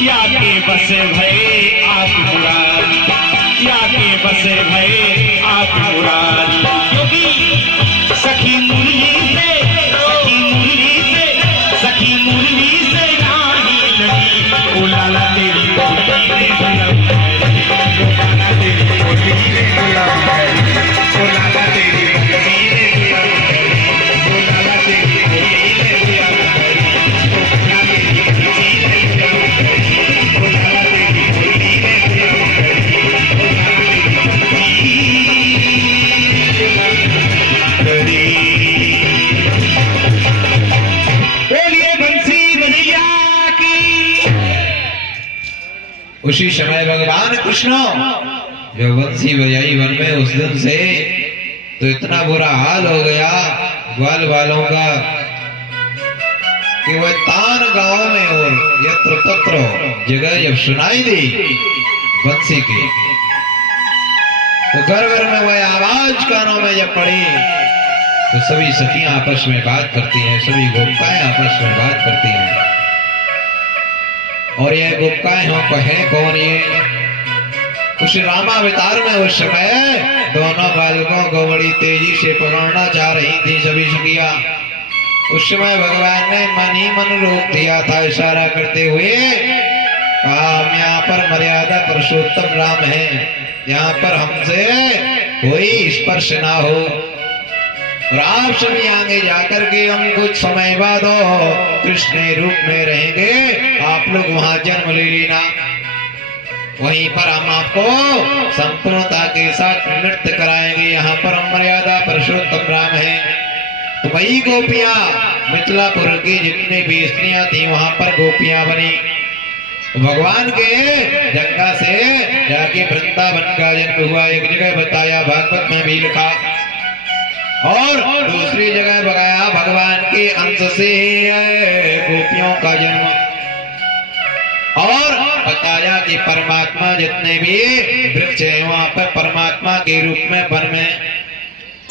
या के बस भय आप मुरारी, या के बस भय आप मुरारी। क्योंकि सखी मुरली से, सखी मुरली से, सखी मुरली से नाही लगी, ओ लाला तेरी कोठी में गुलाब है, ओ लाला तेरी कोठी में गुलाब है, ओ लाला तेरी कोठी में गुलाब है, ओ लाला तेरी कोठी में गुलाब है, ओ लाला तेरी कोठी में गुलाब है, ओ लाला तेरी कोठी में गुलाब है, ओ लाला तेरी बोलिए बंसी बजैया की। उसी समय भगवान कृष्ण जो बंसी बजाई वन में, उस दिन से तो इतना बुरा हाल हो गया ग्वाल वालों का कि वह तान गांव में और यत्र तत्र जगह जब सुनाई दी बंसी की, तो घर घर में वह आवाज कानों में जब पड़ी तो सभी सखियां आपस में बात करती हैं, सभी गोपिकाएं आपस में बात करती हैं। और यह गोपिकाएं हो कहे कौन? ये उस रामावतार में उस समय दोनों बालकों को बड़ी तेजी से पकड़ना चाह रही थी सभी सखियां। उस समय भगवान ने मन ही मन रोक दिया था इशारा करते हुए, कहा हम यहाँ पर मर्यादा पुरुषोत्तम राम है, यहाँ पर हमसे कोई स्पर्श ना हो, और आप सभी आगे जाकर के हम कुछ समय बाद कृष्ण रूप में रहेंगे, आप लोग वहां जन्म ले लेना, वहीं पर हम आपको संपूर्णता के साथ नृत्य कराएंगे, यहाँ पर हम मर्यादा पुरुषोत्तम राम है। तो वही गोपियां मिथिलापुर की जितनी भी स्त्रियां थी वहां पर गोपियां बनी। भगवान के गंगा से जाके वृंदावन का जन्म हुआ, एक जगह बताया भागवत में भी लिखा, और दूसरी जगह बताया भगवान के अंश से गोपियों का जन्म, और बताया कि परमात्मा जितने भी वृक्ष हैं वहां पर परमात्मा के रूप में वन में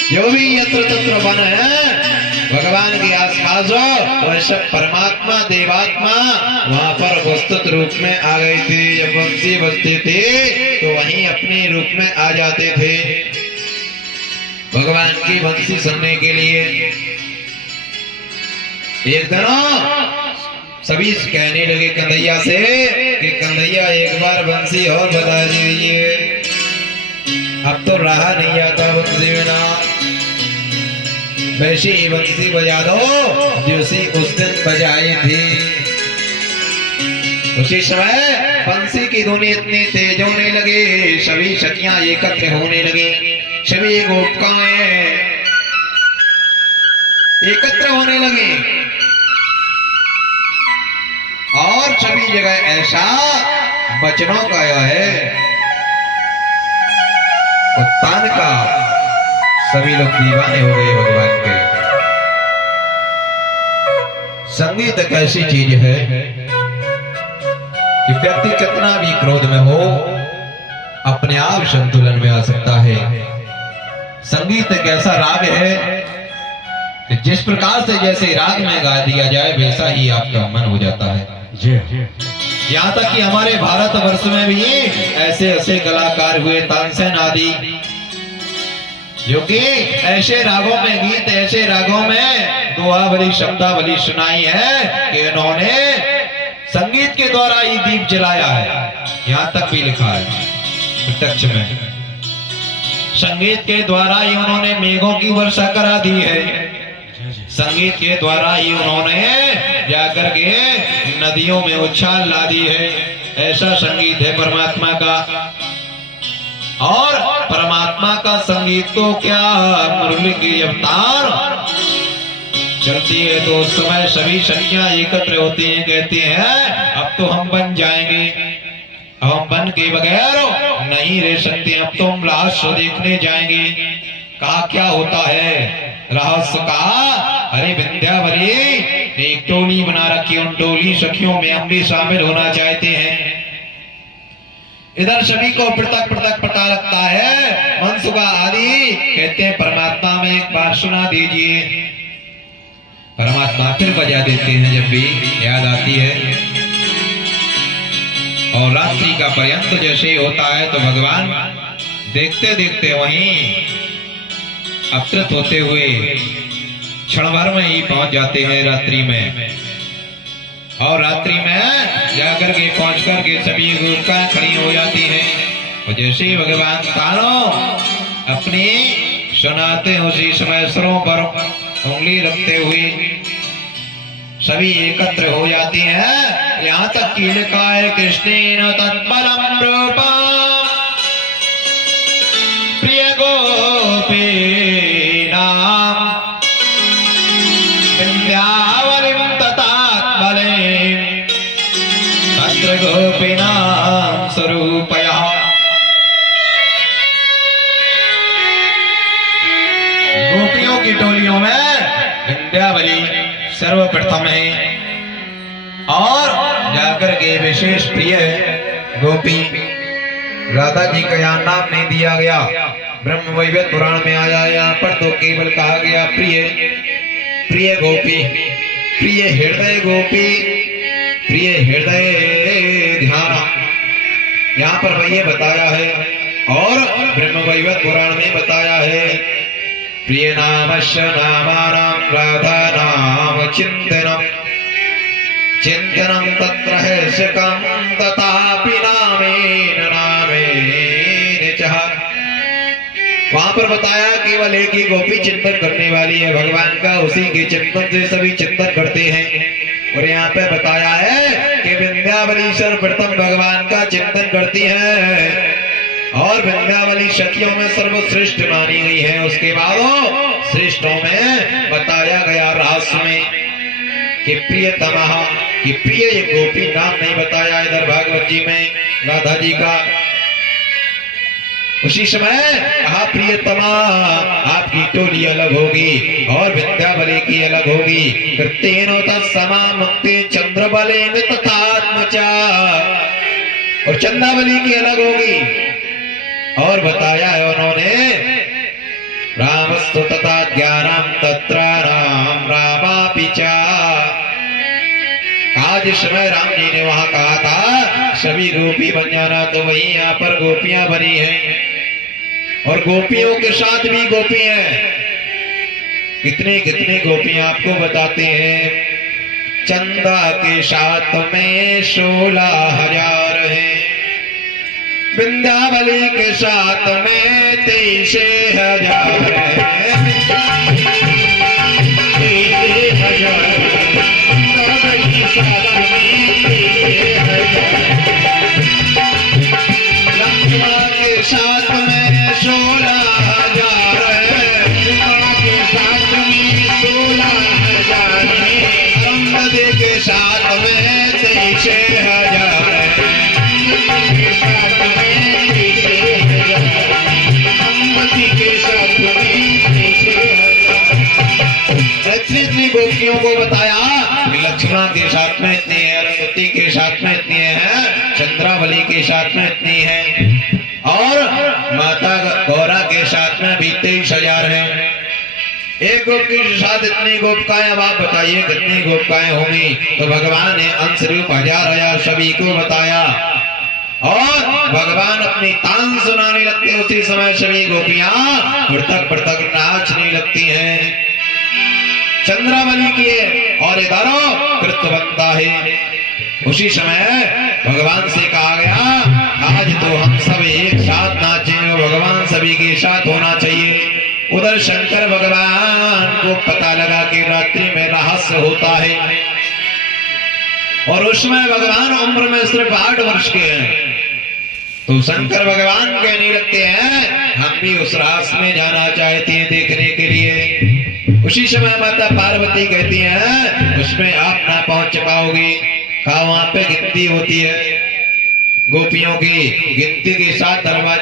जो भी यत्र तत्र वन है भगवान के आसपास वह सब परमात्मा देवात्मा वहां पर वस्तुत रूप में आ गए थे। जब बंसी बजते थे तो वहीं अपने रूप में आ जाते थे भगवान की बंसी सुनने के लिए। एक दिन सभी कहने लगे कन्हैया से कि कन्हैया एक बार बंसी और बजा दीजिए, अब तो रहा नहीं आता बंसी बिना, वैसी ही बंसी बजा दो जैसी उस दिन बजाई थी। उसी समय बंसी की धुनी इतनी तेज होने लगे, सभी सखियां एकत्र होने लगी, सभी गोपिकाएं एकत्र होने लगी, और सभी जगह ऐसा बचनों का है उत्तान का, सभी लोग दीवाने हो गए भगवान के। संगीत एक ऐसी चीज है कि व्यक्ति कितना भी क्रोध में हो अपने आप संतुलन में आ सकता है। संगीत एक ऐसा राग है कि जिस प्रकार से जैसे राग में गा दिया जाए वैसा ही आपका मन हो जाता है। यहाँ तक कि हमारे भारत वर्ष में भी ऐसे ऐसे कलाकार हुए, तानसेन आदि, जो कि ऐसे रागों में गीत, ऐसे रागों में दुआवली शब्दावली सुनाई है कि इन्होंने संगीत के द्वारा ही दीप जलाया है। यहाँ तक भी लिखा है प्रत्यक्ष में, संगीत के द्वारा ही उन्होंने मेघों की वर्षा करा दी है, संगीत के द्वारा ही उन्होंने जाकर के नदियों में उछाल ला दी है। ऐसा संगीत है परमात्मा का, और परमात्मा का संगीत तो क्या मुरली की अवतार चलती है तो उस समय सभी सखियां एकत्र होती हैं, कहती हैं अब तो हम बन जाएंगे, अब हम बन के बगैर नहीं रह सकते, अब तो हम रहस्य देखने जाएंगे। कहा क्या होता है रहस्य? कहा अरे विंध्यावली एक टोली बना रखी, उन टोली सखियों में हम भी शामिल होना चाहते हैं। इधर सभी को पृथक पृथक पटा रखता है, मनसुबा आदि कहते हैं परमात्मा में एक बार सुना दीजिए। परमात्मा फिर बजा देते हैं जब भी याद आती है। और रात्रि का पर्यंत जैसे होता है तो भगवान देखते देखते वहीं अवतरित होते हुए क्षण भर में ही पहुंच जाते हैं रात्रि में। और रात्रि में जाकर के पहुंच करके सभी गोपिकां खड़ी हो जाती हैं। और जैसे ही भगवान तारो अपनी सुनाते उसी समय सिरों पर उंगली रखते हुए सभी एकत्र हो जाती हैं। यहाँ तक कि लिखा है कृष्णेन तत्परम रूपम प्रिय गोपीनाम विंध्यावलिं ततात्मलें तत्र गोपीनाम स्वरूपया। गोपियों की टोलियों में विंध्यावली सर्वप्रथम है और जाकर के विशेष प्रिय गोपी राधा जी का यहाँ नाम नहीं दिया गया। ब्रह्म वैवर्त पुराण में आया, यहाँ पर तो केवल कहा गया प्रिय प्रिय गोपी, प्रिय हृदय गोपी, प्रिय हृदय ध्यान, यहाँ पर वही बताया है। और ब्रह्म वैवर्त पुराण में बताया है प्रिय नामस्य नामानां राधा नाम चिंतनम चिंतनम तत्र है सकम तथापि नामेन नामेन चह। वहां पर बताया केवल एक ही गोपी चिंतन करने वाली है भगवान का, उसी के चिंतन से सभी चिंतन करते हैं। और यहाँ पे बताया है कि विंध्यावली सर्वप्रथम भगवान का चिंतन करती है और विंध्यावली सखियों में सर्वश्रेष्ठ मानी गई है। उसके बाद श्रेष्ठों में बताया गया रास में कि प्रियतमा, कि प्रिय एक गोपी नाम नहीं बताया इधर भागवत जी में राधा जी का। उसी समय कहा प्रियतमा आपकी टोली अलग होगी और विंध्यावली की अलग होगी। कृत्येन तत्समा मुक्ति चंद्रबलेन तथात्मचा, और चंद्रावली की अलग होगी। और बताया है उन्होंने रामस्तु तथा ज्ञानम तत्र राम रामापि च। आज जिस समय राम जी ने वहां कहा था सभी गोपी बन जाना, तो वही यहाँ पर गोपियां बनी हैं और गोपियों के साथ भी गोपी हैं। कितने कितने गोपियां आपको बताते हैं। चंदा के साथ में 16,000 है, विंध्यावली के साथ में 23,000 है, 23,000 के साथ में 23,000, लक्ष्मण के साथ में 16,000 है, लक्ष्मण के साथ में 16,000 है, संबंधी के साथ में 23,000 है, के साथ में 23,000, संबंधी के साथ में 23,000। इतनी गोपियों को बताया कि लक्ष्मण के साथ में इतनी है, रघुवती के साथ में इतनी है, चंद्रावली के साथ में इतनी है, और माता गौरा के साथ में भी 23,000 है। एक गोपी के साथ इतनी गोपिकाएं, अब आप बताइए कितनी गोपिकाएं होंगी। तो भगवान ने अंश रूप 1000 सभी को बताया और भगवान अपनी तान सुनाने लगते। उसी समय सभी गोपियां पृथक पृथक नाचने लगती हैं। चंद्रावली की है और इधर कृत्य बनता है। उसी समय भगवान से कहा गया आज तो हम सब एक साथ नाचें, भगवान सभी के साथ होना चाहिए। उधर शंकर भगवान को पता लगा कि रात्रि में रहस्य होता है और उसमें भगवान उम्र में सिर्फ 8 वर्ष के हैं। तो शंकर भगवान कहने लगते हैं हम भी उस रहस्य में जाना चाहते हैं देखने के लिए। उसी समय माता पार्वती कहती हैं उसमें आप ना पहुंच पाओगे। कहा वहां पे गिनती होती है, गोपियों की गिनती के साथ दरवाजा